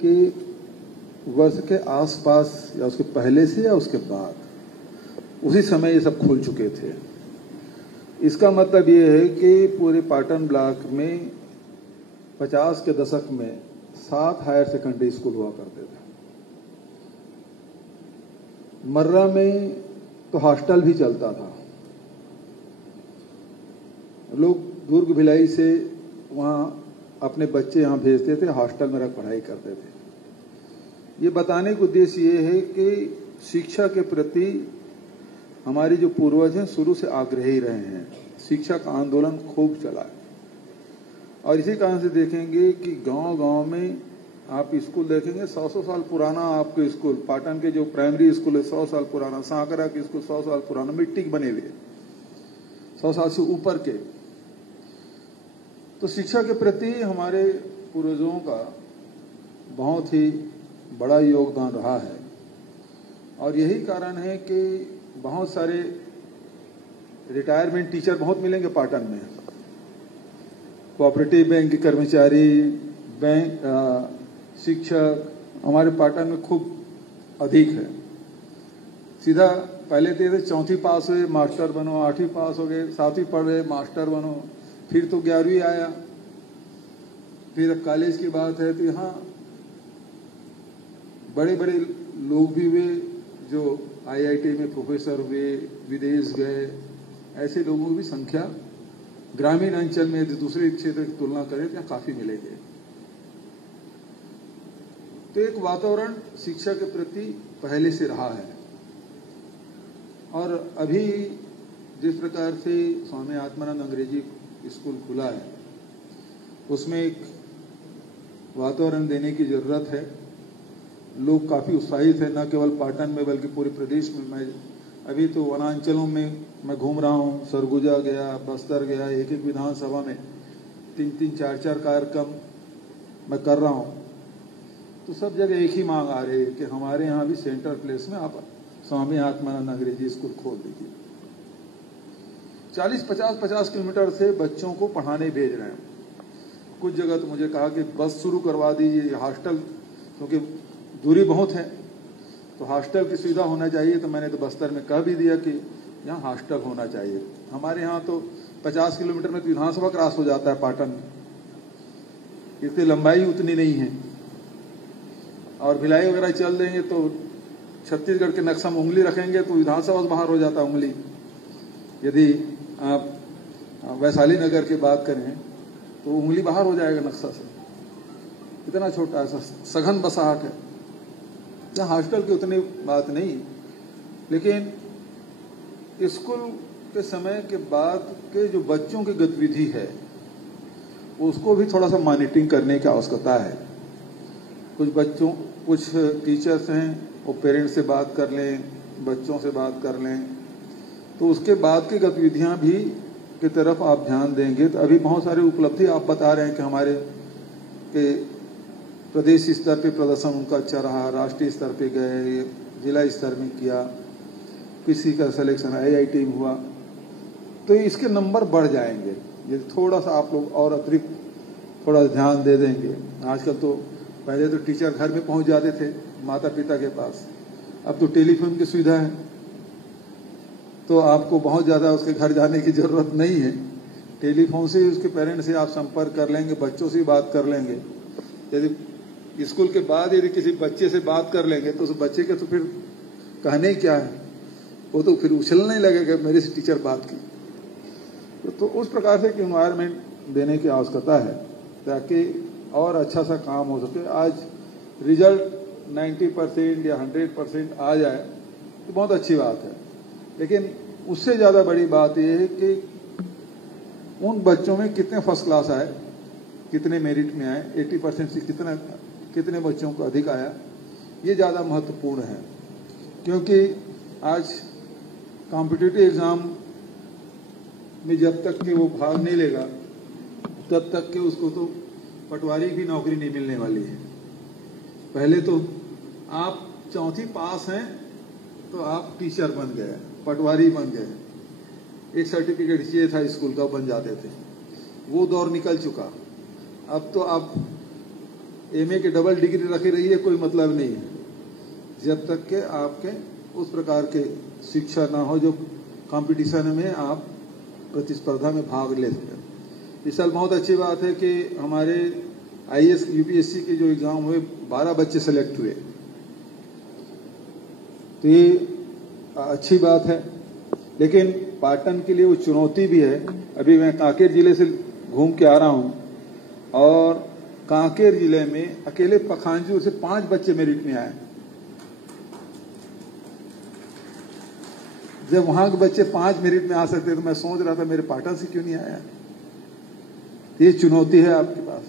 कि वर्ष के आसपास या उसके पहले से या उसके बाद उसी समय ये सब खुल चुके थे। इसका मतलब ये है कि पूरे पाटन ब्लॉक में 50 के दशक में 7 हायर सेकेंडरी स्कूल हुआ करते थे। मर्रा में तो हॉस्टल भी चलता था। लोग दुर्ग भिलाई से वहाँ अपने बच्चे यहाँ भेजते थे, हॉस्टल में रख पढ़ाई करते थे। ये बताने का उद्देश्य ये है कि शिक्षा के प्रति हमारे जो पूर्वज हैं शुरू से आग्रही रहे हैं। शिक्षा का आंदोलन खूब चला है और इसी कारण से देखेंगे कि गांव-गांव में आप स्कूल देखेंगे 100-100 साल पुराना। आपके स्कूल पाटन के जो प्राइमरी स्कूल है 100 साल पुराना, सांकरा के स्कूल 100 साल पुराना, मिट्टी के बने हुए 100 साल से ऊपर के। तो शिक्षा के प्रति हमारे पूर्वजों का बहुत ही बड़ा योगदान रहा है और यही कारण है कि बहुत सारे रिटायरमेंट टीचर बहुत मिलेंगे पाटन में। कोऑपरेटिव बैंक के कर्मचारी, बैंक शिक्षक हमारे पाटन में खूब अधिक है। सीधा पहले थे 4वीं पास हुए मास्टर बनो, 8वीं पास हो गए, 7वीं पढ़ रहे मास्टर बनो, फिर तो 11वीं आया, फिर अब कॉलेज की बात है तो यहाँ बड़े बड़े लोग भी हुए जो आईआईटी में प्रोफेसर हुए, विदेश गए। ऐसे लोगों की भी संख्या ग्रामीण अंचल में यदि दूसरे क्षेत्र की तुलना करें तो यहाँ काफी मिलेगी। तो एक वातावरण शिक्षा के प्रति पहले से रहा है और अभी जिस प्रकार से स्वामी आत्मानंद अंग्रेजी स्कूल खुला है उसमें एक वातावरण देने की जरूरत है। लोग काफी उत्साहित है, न केवल पाटन में बल्कि पूरे प्रदेश में। मैं अभी तो वनांचलों में मैं घूम रहा हूँ, सरगुजा गया, बस्तर गया, एक एक विधानसभा में 3-3, 4-4 कार्यक्रम मैं कर रहा हूँ। तो सब जगह एक ही मांग आ रही है कि हमारे यहाँ भी सेंटर प्लेस में आप स्वामी आत्मानंद अंग्रेजी स्कूल खोल दीजिए। 40-50 किलोमीटर से बच्चों को पढ़ाने भेज रहे हैं। कुछ जगह तो मुझे कहा कि बस शुरू करवा दीजिए, हॉस्टल क्योंकि दूरी बहुत है तो हॉस्टल की सुविधा होना चाहिए। तो मैंने तो बस्तर में कह भी दिया कि यहाँ हॉस्टल होना चाहिए। हमारे यहाँ तो 50 किलोमीटर में तो विधानसभा क्रॉस हो जाता है पाटन में, इसकी लंबाई उतनी नहीं है। और भिलाई वगैरह चल देंगे तो छत्तीसगढ़ के नक्शा में उंगली रखेंगे तो विधानसभा से बाहर हो जाता है उंगली। यदि आप वैशाली नगर की बात करें तो उंगली बाहर हो जाएगा नक्शा से, इतना छोटा सा सघन बसाहट है। यहाँ हॉस्टल की उतनी बात नहीं, लेकिन स्कूल के समय के बाद के जो बच्चों की गतिविधि है उसको भी थोड़ा सा मॉनिटरिंग करने की आवश्यकता है। कुछ टीचर्स हैं वो पेरेंट्स से बात कर लें, बच्चों से बात कर लें, तो उसके बाद की गतिविधियां भी की तरफ आप ध्यान देंगे तो अभी बहुत सारी उपलब्धि आप बता रहे हैं कि हमारे के प्रदेश स्तर पे प्रदर्शन उनका अच्छा रहा, राष्ट्रीय स्तर पे गए, जिला स्तर में किया, किसी का सिलेक्शन आईआईटी में हुआ, तो इसके नंबर बढ़ जाएंगे यदि थोड़ा सा आप लोग और अतिरिक्त थोड़ा ध्यान दे देंगे। आजकल तो पहले तो टीचर घर में पहुंच जाते थे माता पिता के पास, अब तो टेलीफोन की सुविधा है तो आपको बहुत ज्यादा उसके घर जाने की जरूरत नहीं है। टेलीफोन से उसके पेरेंट्स से आप संपर्क कर लेंगे, बच्चों से बात कर लेंगे। यदि स्कूल के बाद यदि किसी बच्चे से बात कर लेंगे तो उस बच्चे के तो फिर कहने क्या है, वो तो फिर उछलने लगेगा मेरे से टीचर बात की। तो उस प्रकार से एनवायरनमेंट देने की आवश्यकता है ताकि और अच्छा सा काम हो सके। आज रिजल्ट 90% या 100% आ जाए तो बहुत अच्छी बात है, लेकिन उससे ज्यादा बड़ी बात यह है कि उन बच्चों में कितने फर्स्ट क्लास आए, कितने मेरिट में आए, 80% से कितने बच्चों को अधिक आया, ये ज्यादा महत्वपूर्ण है। क्योंकि आज कॉम्पिटिटिव एग्जाम में जब तक कि वो भाग नहीं लेगा तब तक के उसको तो पटवारी की नौकरी नहीं मिलने वाली है। पहले तो आप 4वीं पास हैं तो आप टीचर बन गए, पटवारी बन गए, एक सर्टिफिकेट चाहिए था स्कूल का, बन जाते थे। वो दौर निकल चुका। अब तो आप एमए की डबल डिग्री रखी रही है, कोई मतलब नहीं है, जब तक के आपके उस प्रकार के शिक्षा ना हो जो कंपटीशन में आप प्रतिस्पर्धा में भाग ले सकें। इस साल बहुत अच्छी बात है कि हमारे आईएएस यूपीएससी के जो एग्जाम हुए 12 बच्चे सेलेक्ट हुए, तो ये अच्छी बात है। लेकिन पाटन के लिए वो चुनौती भी है। अभी मैं कांकेर जिले से घूम के आ रहा हूं और कांकेर जिले में अकेले पखांजूर से 5 बच्चे मेरिट में आए। जब वहां के बच्चे 5 मेरिट में आ सकते तो मैं सोच रहा था मेरे पाटन से क्यों नहीं आया। ये चुनौती है आपके पास,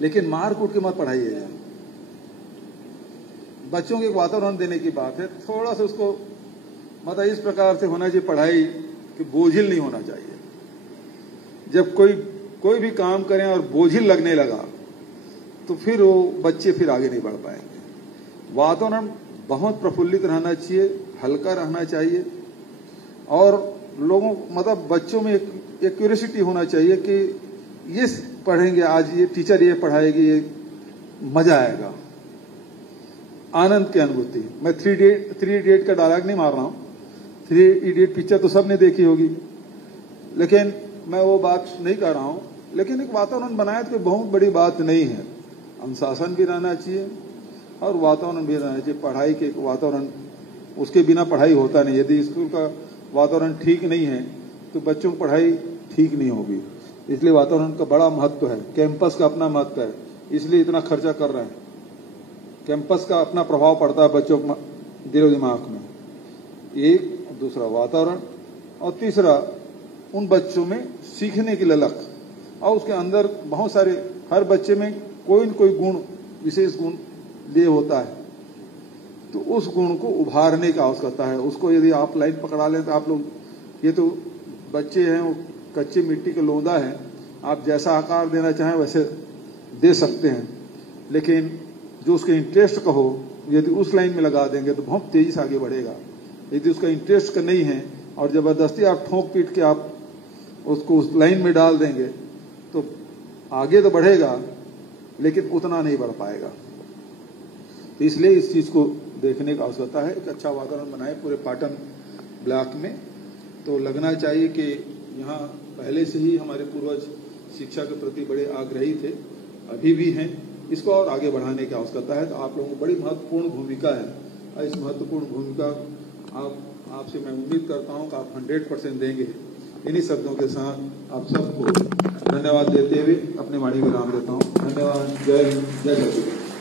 लेकिन मार कूट के मत पढ़ाइए यार। बच्चों को एक वातावरण देने की बात है, थोड़ा सा उसको मतलब इस प्रकार से होना चाहिए पढ़ाई कि बोझिल नहीं होना चाहिए। जब कोई भी काम करें और बोझिल लगने लगा तो फिर वो बच्चे फिर आगे नहीं बढ़ पाएंगे। वातावरण बहुत प्रफुल्लित रहना चाहिए, हल्का रहना चाहिए और लोगों मतलब बच्चों में एक क्यूरियोसिटी होना चाहिए कि ये पढ़ेंगे, आज ये टीचर ये पढ़ाएगी, ये मजा आएगा, आनंद की अनुभूति। मैं 3 इडियट का डायलॉग नहीं मार रहा हूं, 3 इडियट पिक्चर तो सबने देखी होगी, लेकिन मैं वो बात नहीं कर रहा हूं। लेकिन एक वातावरण बनाए तो कोई बहुत बड़ी बात नहीं है। अनुशासन भी रहना चाहिए और वातावरण भी रहना चाहिए। पढ़ाई के एक वातावरण, उसके बिना पढ़ाई होता नहीं। यदि स्कूल का वातावरण ठीक नहीं है तो बच्चों की पढ़ाई ठीक नहीं होगी। इसलिए वातावरण का बड़ा महत्व है। कैंपस का अपना महत्व है, इसलिए इतना खर्चा कर रहे हैं। कैंपस का अपना प्रभाव पड़ता है बच्चों के दिलो दिमाग में। एक, दूसरा वातावरण, और तीसरा उन बच्चों में सीखने की ललक, और उसके अंदर बहुत सारे, हर बच्चे में कोई न कोई गुण, विशेष गुण लिए होता है, तो उस गुण को उभारने की आवश्यकता है। उसको यदि आप लाइन पकड़ा लें तो आप लोग, ये तो बच्चे हैं, वो कच्ची मिट्टी के लोंदा है, आप जैसा आकार देना चाहें वैसे दे सकते हैं, लेकिन जो उसके इंटरेस्ट का हो यदि उस लाइन में लगा देंगे तो बहुत तेजी से आगे बढ़ेगा। यदि उसका इंटरेस्ट का नहीं है और जबरदस्ती आप ठोक पीट के आप उसको उस लाइन में डाल देंगे तो आगे तो बढ़ेगा लेकिन उतना नहीं बढ़ पाएगा। तो इसलिए इस चीज को देखने की आवश्यकता है। एक अच्छा वातावरण बनाए पूरे पाटन ब्लॉक में। तो लगना चाहिए कि यहाँ पहले से ही हमारे पूर्वज शिक्षा के प्रति बड़े आग्रही थे, अभी भी हैं। इसको और आगे बढ़ाने की आवश्यकता है। तो आप लोगों को बड़ी महत्वपूर्ण भूमिका है और इस महत्वपूर्ण भूमिका आपसे मैं उम्मीद करता हूं कि आप 100% देंगे। इन्हीं शब्दों के साथ आप सबको धन्यवाद देते हुए अपने वाणी विराम देता हूं। धन्यवाद। जय हिंद, जय जगन्नाथ।